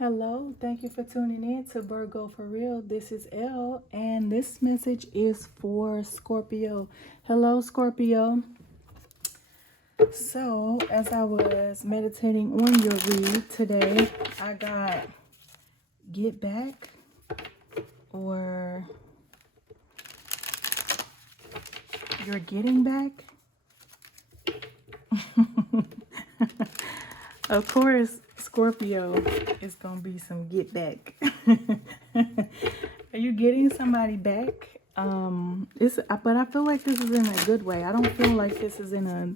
Hello, thank you for tuning in to Virgo for Real. This is Elle, and this message is for Scorpio. Hello, Scorpio. So, as I was meditating on your read today, I got get back or you're getting back. Of course, Scorpio is going to be some get back. Are you getting somebody back? But I feel like this is in a good way. I don't feel like this is in a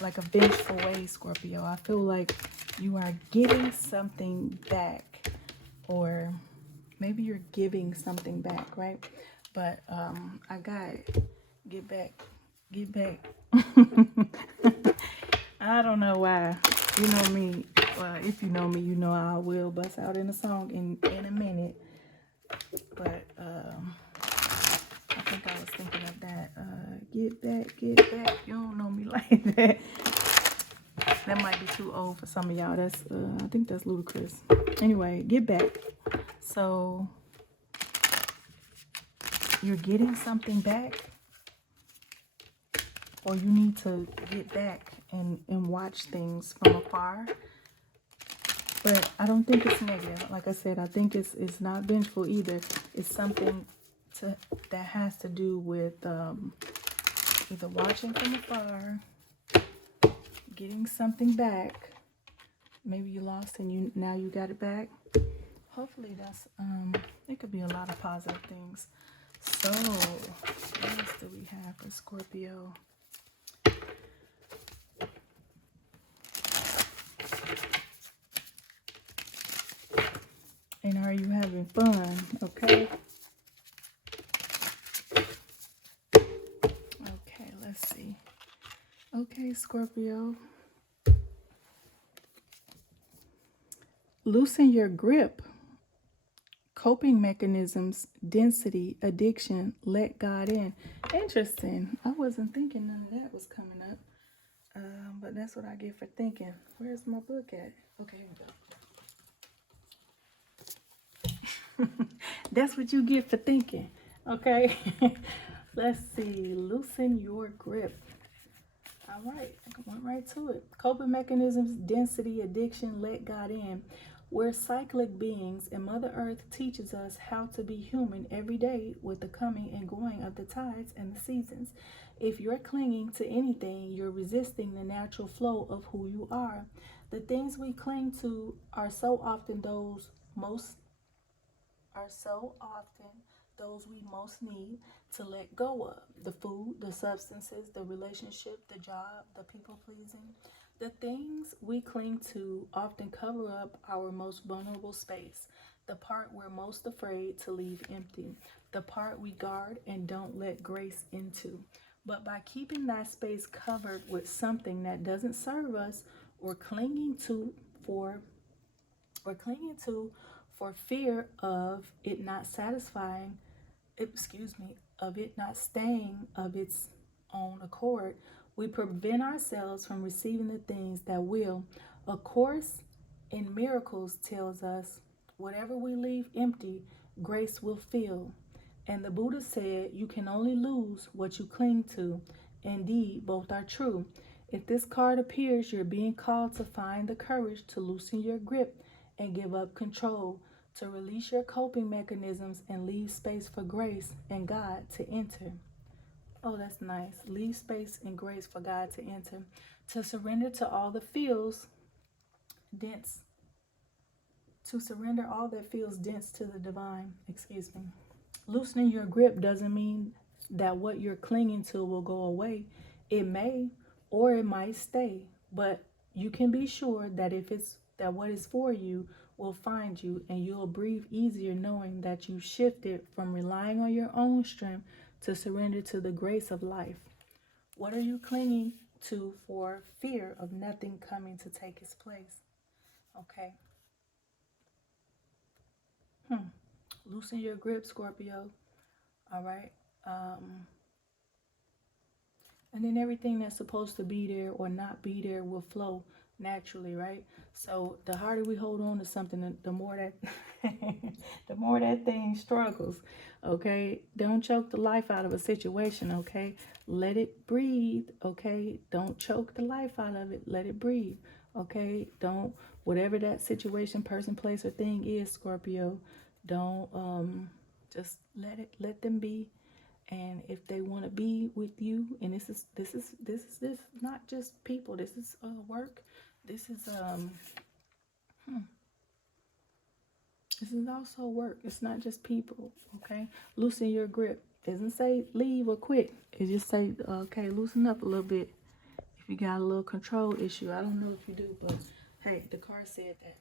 like a vengeful way, Scorpio. I feel like you are getting something back, or maybe you're giving something back, right? But I got get back, get back. I don't know why. You know me. Well, if you know me, you know I will bust out in a song in a minute. But I think I was thinking of that. Get back, get back. You don't know me like that. That might be too old for some of y'all. That's I think that's ludicrous. Anyway, get back. So you're getting something back, or you need to get back and watch things from afar. But I don't think it's negative. Like I said, I think it's not vengeful either. It's something that has to do with either watching from afar, getting something back. Maybe you lost and now you got it back. Hopefully that's it could be a lot of positive things. So what else do we have for Scorpio? And are you having fun? Okay. Okay, let's see. Okay, Scorpio. Loosen your grip. Coping mechanisms, density, addiction, let God in. Interesting. I wasn't thinking none of that was coming up. But that's what I get for thinking. Where's my book at? Okay, here we go. That's what you get for thinking. Okay. Let's see. Loosen your grip. All right. I went right to it. Coping mechanisms, density, addiction, let God in. We're cyclic beings, and Mother Earth teaches us how to be human every day with the coming and going of the tides and the seasons. If you're clinging to anything, you're resisting the natural flow of who you are. The things we cling to are so often those we most need to let go of. The food, the substances, the relationship, the job, the people pleasing. The things we cling to often cover up our most vulnerable space, the part we're most afraid to leave empty, the part we guard and don't let grace into. But by keeping that space covered with something that doesn't serve us, or clinging to for for fear of it not satisfying, of it not staying of its own accord, we prevent ourselves from receiving the things that will. A Course in Miracles tells us, whatever we leave empty, grace will fill. And the Buddha said, you can only lose what you cling to. Indeed, both are true. If this card appears, you're being called to find the courage to loosen your grip and give up control, to release your coping mechanisms and leave space for grace and God to enter. Oh, that's nice. Leave space and grace for God to enter. To surrender to all the feels dense. To surrender all that feels dense to the divine. Excuse me. Loosening your grip doesn't mean that what you're clinging to will go away. It may, or it might stay, but you can be sure that what is for you will find you, and you'll breathe easier knowing that you shifted from relying on your own strength to surrender to the grace of life. What are you clinging to for fear of nothing coming to take its place? Okay. Loosen your grip, Scorpio. All right. And then everything that's supposed to be there or not be there will flow naturally, right? So the harder we hold on to something, the more that the more that thing struggles. Okay, don't choke the life out of a situation. Okay, let it breathe. Okay, don't choke the life out of it. Let it breathe. Okay, don't, whatever that situation, person, place, or thing is, Scorpio, don't just let them be. And if they want to be with you, and this is not just people, this is work, this is this is also work, it's not just people. Okay, loosen your grip. It doesn't say leave or quit, it just say okay, loosen up a little bit. If you got a little control issue, I don't know if you do, but hey, the card said that.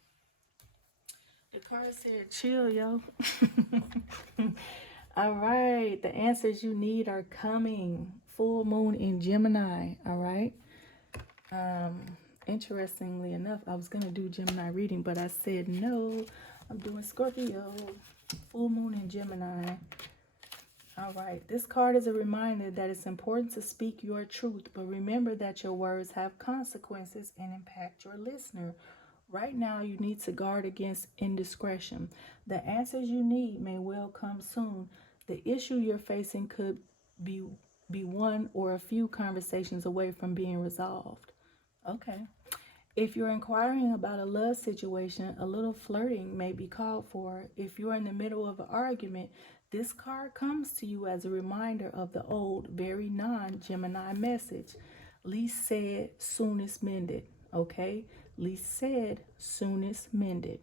The card said chill, yo. All right, the answers you need are coming. Full moon in Gemini. All right. Um, Interestingly enough, I was gonna do Gemini reading, but I said no. I'm doing Scorpio. Full moon in Gemini. All right. This card is a reminder that it's important to speak your truth, but remember that your words have consequences and impact your listener. Right now, you need to guard against indiscretion. The answers you need may well come soon. The issue you're facing could be one or a few conversations away from being resolved. Okay. If you're inquiring about a love situation, a little flirting may be called for. If you're in the middle of an argument, this card comes to you as a reminder of the old, very non-Gemini message. Least said, soonest mended. Okay? Least said, soonest mended.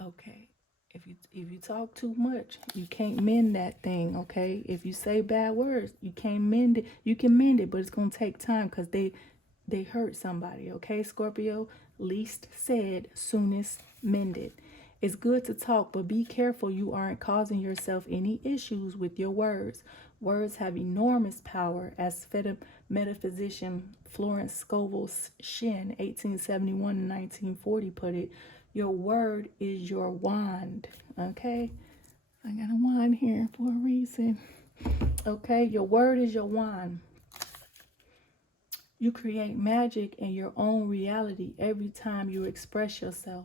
Okay. If you talk too much, you can't mend that thing, okay? If you say bad words, you can't mend it. You can mend it, but it's gonna take time because they hurt somebody, okay, Scorpio? Least said, soonest mended. It's good to talk, but be careful you aren't causing yourself any issues with your words. Words have enormous power, as metaphysician Florence Scovel Shinn, 1871 and 1940, put it. Your word is your wand, okay? I got a wand here for a reason. Okay, your word is your wand. You create magic in your own reality every time you express yourself.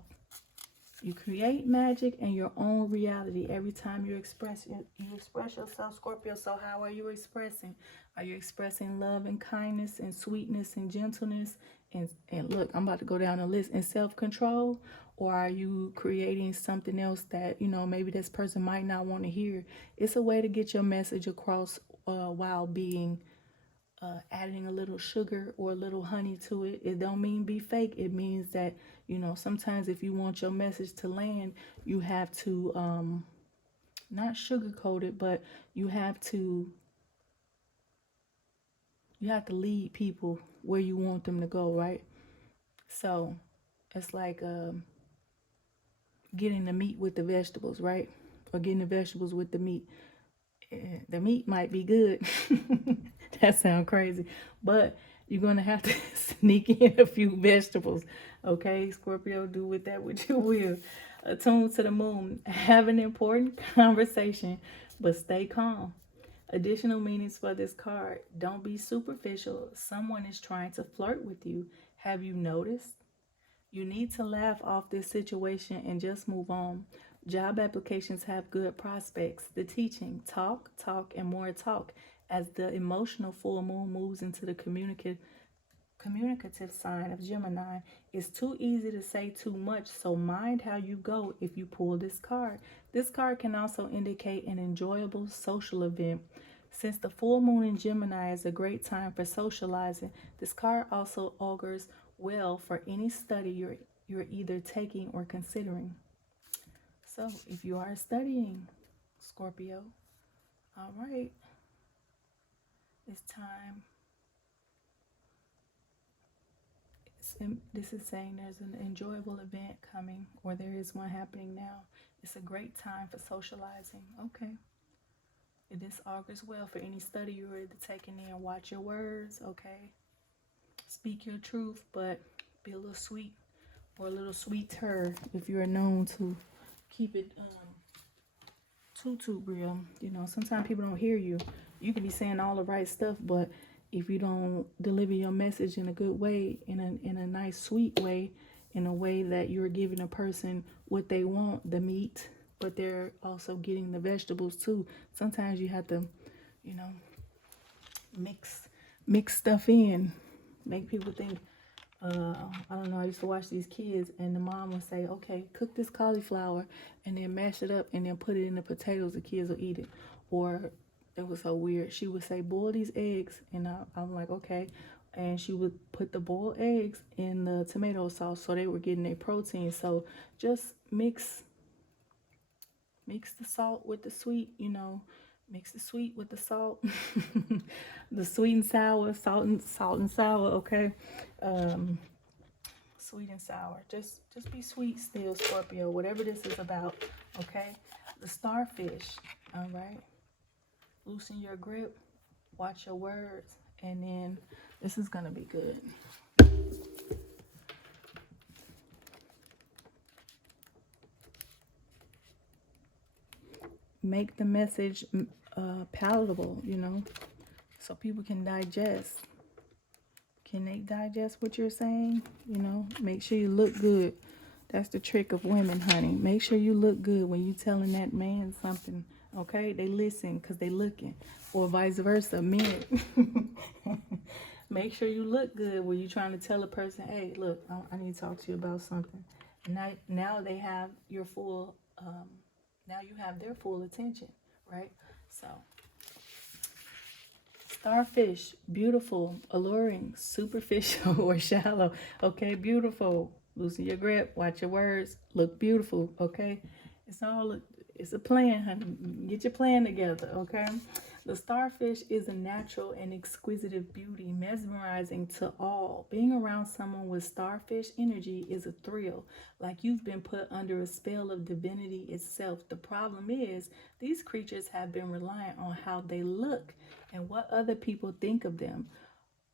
You create magic in your own reality every time you express yourself, Scorpio. So how are you expressing? Are you expressing love and kindness and sweetness and gentleness? And look, I'm about to go down the list, and self-control? Or are you creating something else that, maybe this person might not want to hear? It's a way to get your message across while being adding a little sugar or a little honey to it. It don't mean be fake. It means that, sometimes if you want your message to land, you have to not sugarcoat it, but you have to lead people where you want them to go, right? So it's like getting the meat with the vegetables, right? Or getting the vegetables with the meat. The meat might be good. That sounds crazy, but you're gonna have to sneak in a few vegetables. Okay, Scorpio, do with that what you will. Attune to the moon. Have an important conversation, but stay calm. Additional meanings for this card: don't be superficial. Someone is trying to flirt with you. Have you noticed? You need to laugh off this situation and just move on. Job applications have good prospects. The teaching: talk, talk, and more talk. As the emotional full moon moves into the communicative sign of Gemini, it's too easy to say too much, so mind how you go if you pull this card. This card can also indicate an enjoyable social event. Since the full moon in Gemini is a great time for socializing, this card also augurs well for any study you're either taking or considering. So, if you are studying, Scorpio, all right, it's time. This is saying there's an enjoyable event coming, or there is one happening now. It's a great time for socializing. Okay. This augurs well for any study you're ready to take in. Watch your words, okay? Speak your truth, but be a little sweet or a little sweeter if you're known to keep it too real. Sometimes people don't hear you You can be saying all the right stuff, but if you don't deliver your message in a good way, in a nice, sweet way, in a way that you're giving a person what they want, the meat, but they're also getting the vegetables too. Sometimes you have to, you know, mix stuff in, make people think. I don't know. I used to watch these kids, and the mom would say, "Okay, cook this cauliflower, and then mash it up, and then put it in the potatoes. The kids will eat it." Or it was so weird. She would say, "Boil these eggs," and I'm like, "Okay." And she would put the boiled eggs in the tomato sauce, so they were getting their protein. So just mix the salt with the sweet, mix the sweet with the salt, the sweet and sour, salt and sour. Okay, um, sweet and sour. Just be sweet still, Scorpio. Whatever this is about. Okay, the starfish. All right, loosen your grip, watch your words, and then this is gonna be good. Make the message palatable, so people can digest. Can they digest what you're saying? Make sure you look good. That's the trick of women, honey. Make sure you look good when you telling that man something. Okay, they listen because they looking, or vice versa, men. Make sure you look good when you trying to tell a person, "Hey, look, I need to talk to you about something." And now they have your full. Now you have their full attention, right? So, starfish, beautiful, alluring, superficial, or shallow. Okay, beautiful. Loosen your grip, watch your words, look beautiful. Okay, it's a plan, honey. Get your plan together. Okay. The starfish is a natural and exquisite beauty, mesmerizing to all. Being around someone with starfish energy is a thrill, like you've been put under a spell of divinity itself. The problem is, these creatures have been reliant on how they look and what other people think of them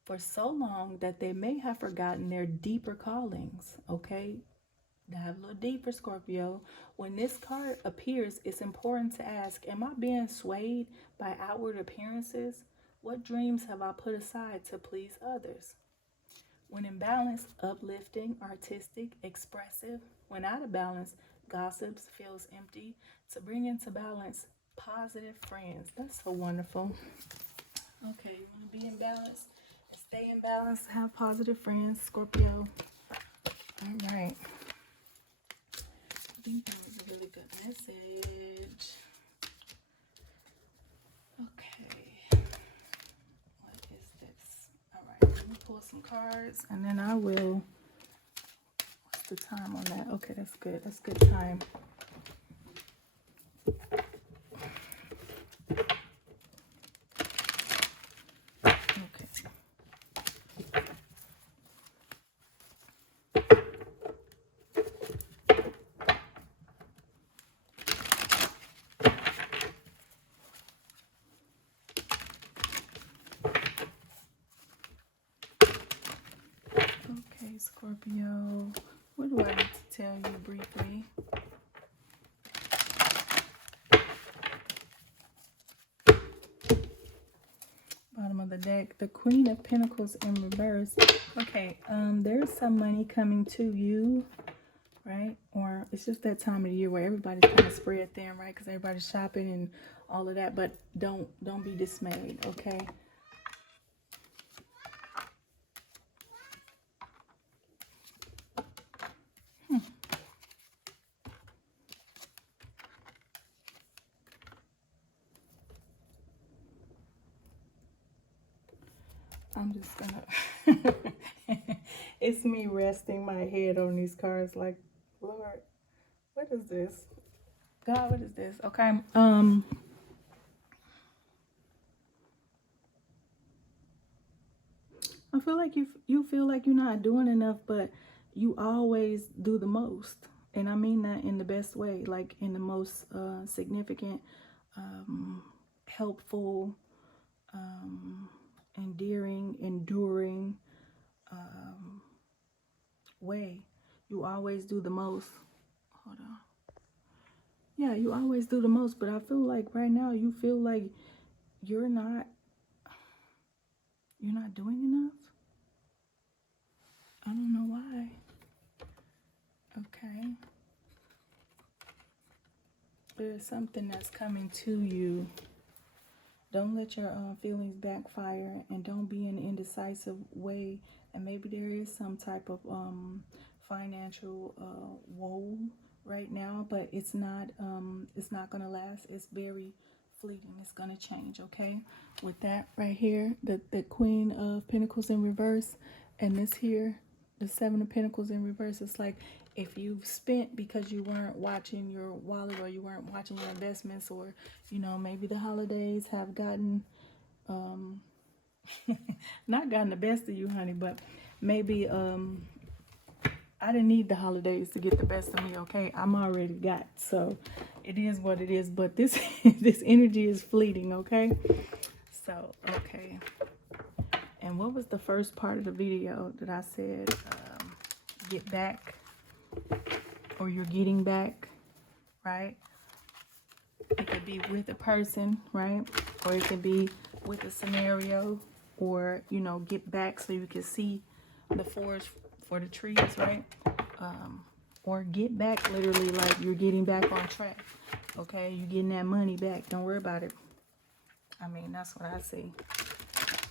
for so long that they may have forgotten their deeper callings. Okay, dive a little deeper, Scorpio. When this card appears, it's important to ask, am I being swayed by outward appearances? What dreams have I put aside to please others? When in balance, uplifting, artistic, expressive. When out of balance, gossips, feels empty. To bring into balance, positive friends. That's so wonderful. Okay, you want to be in balance? Stay in balance. Have positive friends, Scorpio. All right. I think that was a really good message. Okay. What is this? All right. Let me pull some cards, and then I will. What's the time on that? Okay, that's good. That's good time. Okay, Scorpio. What do I need to tell you briefly? Bottom of the deck, the Queen of Pentacles in reverse. Okay, there's some money coming to you, right? Or it's just that time of the year where everybody's kind of spread thin, right? Because everybody's shopping and all of that. But don't be dismayed, okay? I'm just gonna. It's me resting my head on these cards, like, Lord, what is this? God, what is this? Okay. I feel like you feel like you're not doing enough, but you always do the most, and I mean that in the best way, like in the most significant, helpful, endearing, enduring way. You always do the most. Hold on. Yeah, you always do the most, but I feel like right now you feel like you're not doing enough. I don't know why. Okay. There's something that's coming to you. Don't let your feelings backfire, and don't be in an indecisive way. And maybe there is some type of financial woe right now, but it's not gonna last. It's very fleeting. It's gonna change. Okay. With that right here, the Queen of Pentacles in reverse, and this here, the Seven of Pentacles in reverse. It's like, if you've spent because you weren't watching your wallet, or you weren't watching your investments, or maybe the holidays have gotten not gotten the best of you, honey, but maybe I didn't need the holidays to get the best of me. Okay, I'm already got, so it is what it is. But this this energy is fleeting. Okay, so okay. And what was the first part of the video that I said? Get back, or you're getting back, right? It could be with a person, right? Or it could be with a scenario, or get back so you can see the forest for the trees, right? Or get back literally like you're getting back on track. Okay, you're getting that money back. Don't worry about it. I mean, that's what I see.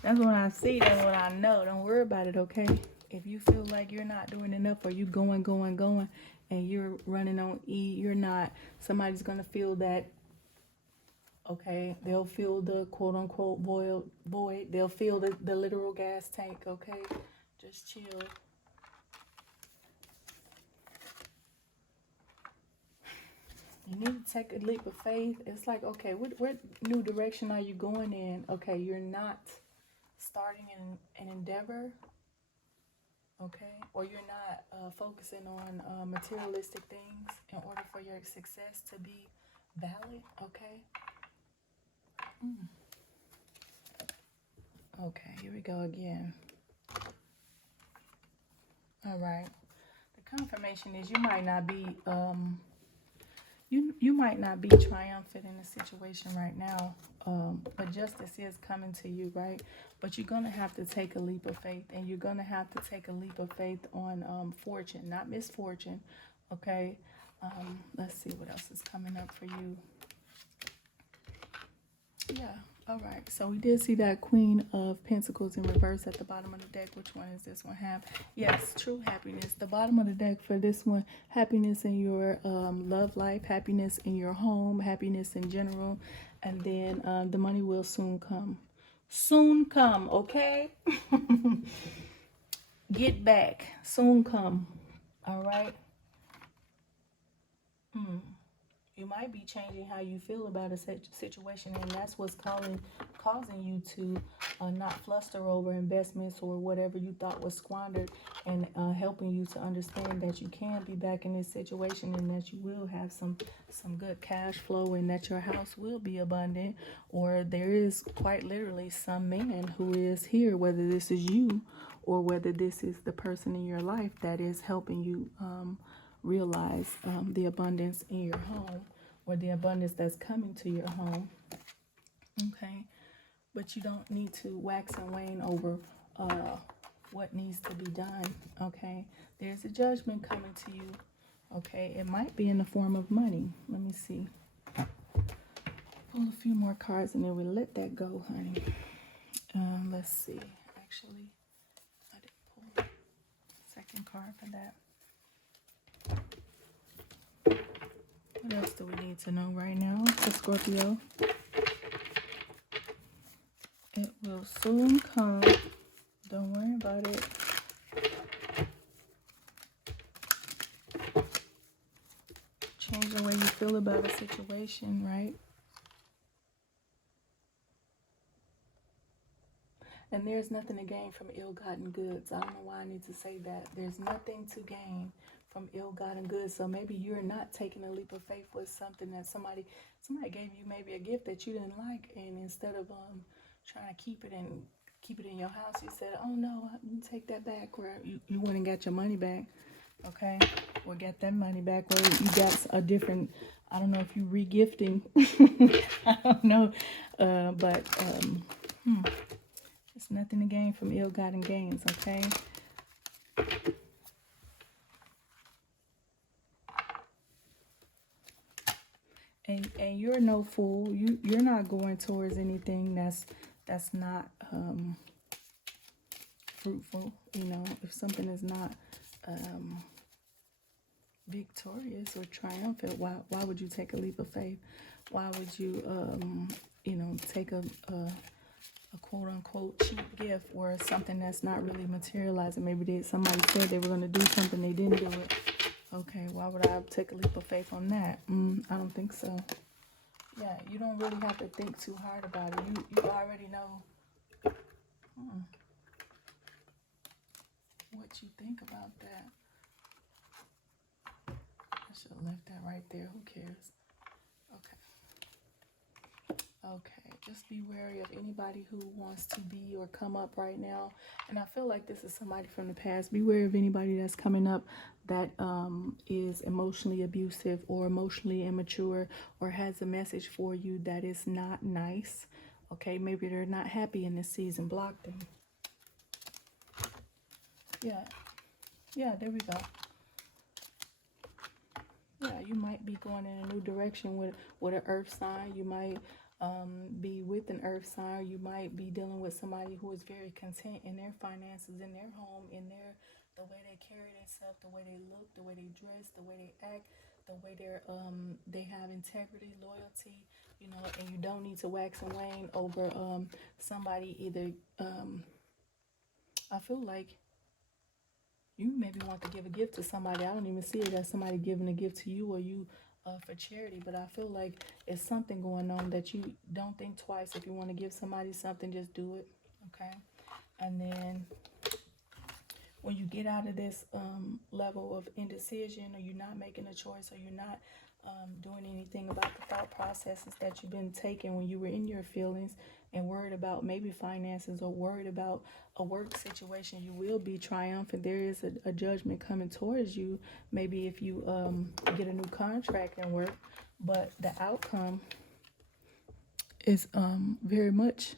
That's what I see. That's what I know. Don't worry about it, okay? If you feel like you're not doing enough, or you going, and you're running on E, you're not. Somebody's going to feel that, okay? They'll feel the quote-unquote void. They'll feel the literal gas tank, okay? Just chill. You need to take a leap of faith. It's like, okay, what new direction are you going in? Okay, you're not starting an endeavor, okay? Or you're not focusing on materialistic things in order for your success to be valid, okay? Okay, here we go again. All right. The confirmation is you might not be you might not be triumphant in the situation right now, but justice is coming to you, right? But you're going to have to take a leap of faith, and you're going to have to take a leap of faith on fortune, not misfortune, okay? Let's see what else is coming up for you. Yeah, all right. So we did see that Queen of Pentacles in reverse at the bottom of the deck. Which one is this one have? Yes, true happiness. The bottom of the deck for this one, happiness in your love life, happiness in your home, happiness in general. And then the money will soon come. Soon come, okay? Get back. Soon come. All right? You might be changing how you feel about a situation, and that's what's causing you to not fluster over investments or whatever you thought was squandered, and helping you to understand that you can be back in this situation, and that you will have some good cash flow, and that your house will be abundant, or there is quite literally some man who is here, whether this is you or whether this is the person in your life that is helping you realize the abundance in your home, or the abundance that's coming to your home. Okay, but you don't need to wax and wane over what needs to be done. Okay, there's a judgment coming to you. Okay, it might be in the form of money. Let me see. Pull a few more cards and then we'll let that go, honey. Let's see. Actually, I didn't pull a second card for that. What else do we need to know right now for Scorpio? It will soon come. Don't worry about it. Change the way you feel about a situation, right? And there's nothing to gain from ill-gotten goods. I don't know why I need to say that. There's nothing to gain from ill-gotten goods. So maybe you're not taking a leap of faith with something that somebody gave you, maybe a gift that you didn't like, and instead of trying to keep it in your house, you said, oh no, you take that back, or you went and got your money back. Okay, or get that money back, or you got a different I don't know if you re-gifting. I don't know. But it's nothing to gain from ill-gotten gains, okay? And you're no fool. You're not going towards anything that's not fruitful. You know, if something is not victorious or triumphant, why would you take a leap of faith? Why would you you know, take a quote unquote cheap gift or something that's not really materializing? Maybe somebody said they were going to do something, they didn't do it. Okay, why would I take a leap of faith on that? I don't think so. Yeah, you don't really have to think too hard about it. You already know what you think about that. I should have left that right there. Who cares? Okay. Okay, just be wary of anybody who wants to be or come up right now. And I feel like this is somebody from the past. Be wary of anybody that's coming up that is emotionally abusive or emotionally immature or has a message for you that is not nice. Okay, maybe they're not happy in this season. Block them. Yeah, there we go. Yeah, you might be going in a new direction with an earth sign. You might be with an earth sign. You might be dealing with somebody who is very content in their finances, in their home, in the way they carry themselves, the way they look, the way they dress, the way they act, the way they have integrity, loyalty, you know. And you don't need to wax and wane over somebody either. I feel like you maybe want to give a gift to somebody. I don't even see it as somebody giving a gift to you or you for charity, but I feel like it's something going on that you don't think twice. If you want to give somebody something, just do it, okay? And then when you get out of this level of indecision, or you're not making a choice, or you're not doing anything about the thought processes that you've been taking when you were in your feelings and worried about maybe finances or worried about a work situation, you will be triumphant. There is a judgment coming towards you, maybe if you get a new contract and work, but the outcome is very much,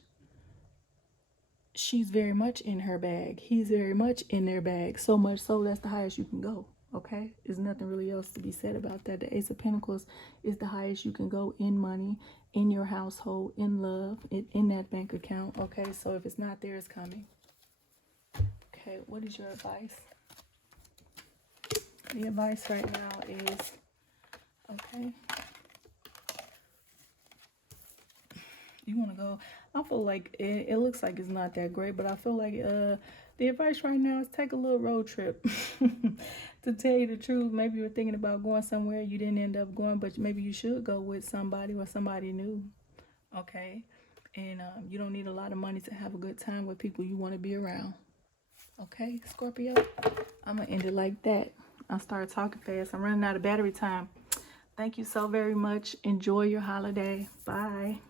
she's very much in her bag. He's very much in their bag. So much so that's the highest you can go. Okay? There's nothing really else to be said about that. The Ace of Pentacles is the highest you can go in money, in your household, in love, in that bank account. Okay? So if it's not there, it's coming. Okay, what is your advice? The advice right now is, okay, you want to go. I feel like it looks like it's not that great, but I feel like the advice right now is take a little road trip. To tell you the truth, maybe you're thinking about going somewhere you didn't end up going, but maybe you should go with somebody or somebody new. Okay, and you don't need a lot of money to have a good time with people you want to be around. Okay, Scorpio, I'm gonna end it like that. I started talking fast. I'm running out of battery time. Thank you so very much. Enjoy your holiday. Bye.